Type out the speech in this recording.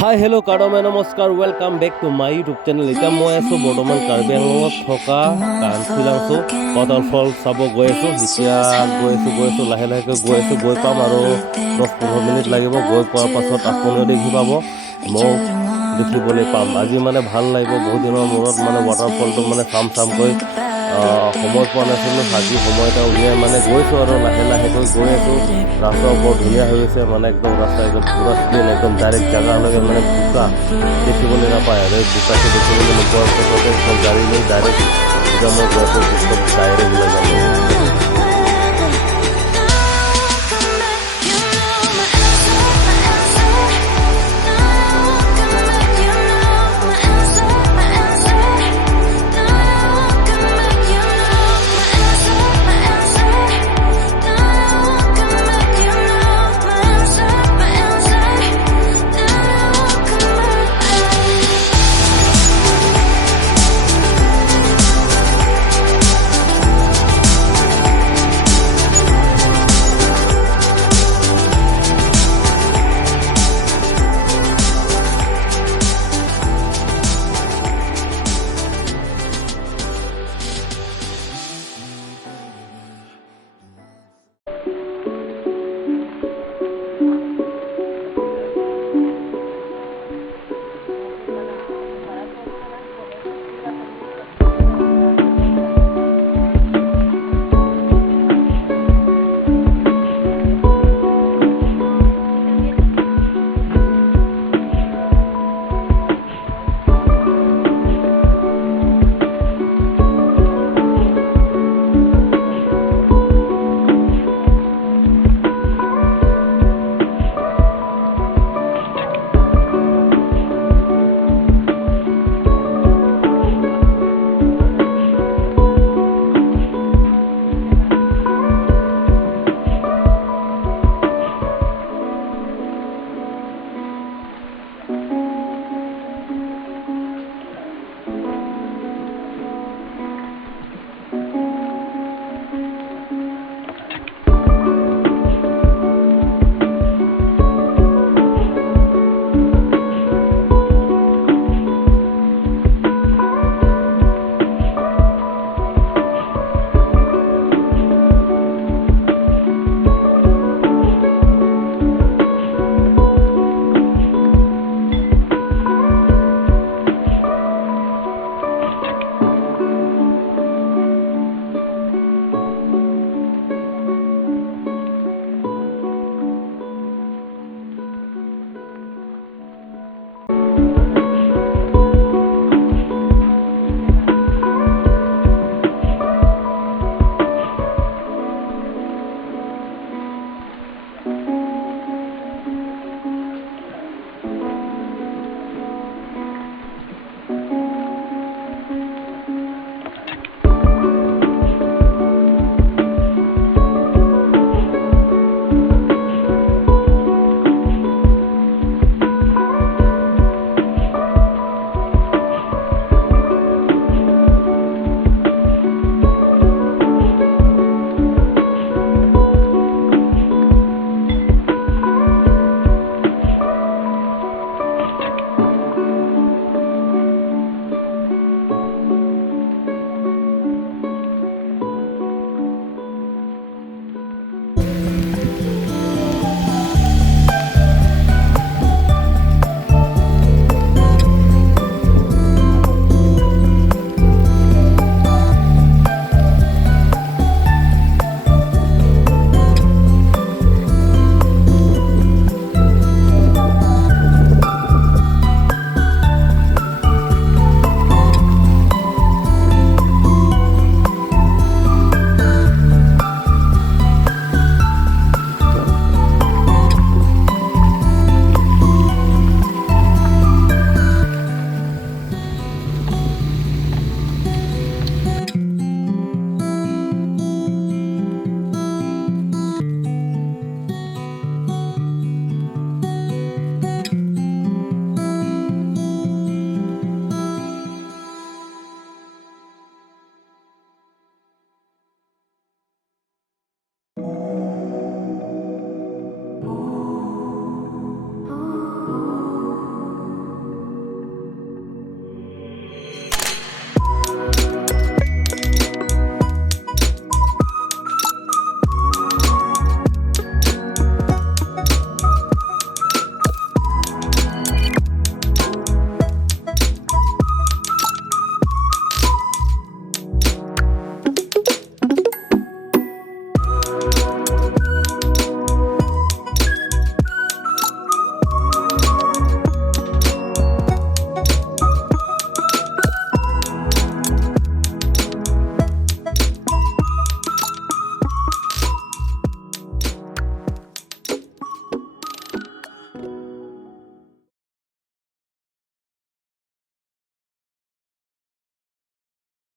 হাই hello' কাৰমে নমস্কাৰ welcome back to my YouTube channel. এতিয়া মই আছোঁ বৰ্তমান কাৰ্বি আংলঙত থকা কাংথি লাংছো ৱাটাৰফল চাব গৈ আছোঁ। এতিয়া গৈ আছোঁ লাহে লাহেকৈ গৈ পাম আৰু 10-15 মিনিট লাগিব। গৈ পোৱাৰ পাছত আপুনিও দেখি পাব, ময়ো দেখিবলৈ পাম। আজি মানে ভাল লাগিব, বহুত দিনৰ মূৰত মানে ৱাটাৰফলটো মানে চামকৈ সময় পোৱা নাছিলোঁ। আজি সময় এটা উলিয়াই মানে গৈছোঁ আৰু লাহে লাহেকৈ গৈ আছোঁ। ৰাস্তাও বৰ ধুনীয়া হৈ গৈছে, মানে একদম ৰাস্তা একদম পুৰা ক্লিন, একদম ডাইৰেক্ট জেগালৈকে মানে বোকা দেখিবলৈ নাপায় আৰু এই বোকাটো দেখিবলৈ নোপোৱাৰ পাছতে একদম গাড়ী লৈ ডাইৰেক্ট এতিয়া মই গৈ আছোঁ ডাইৰেক্ট লৈ যাম।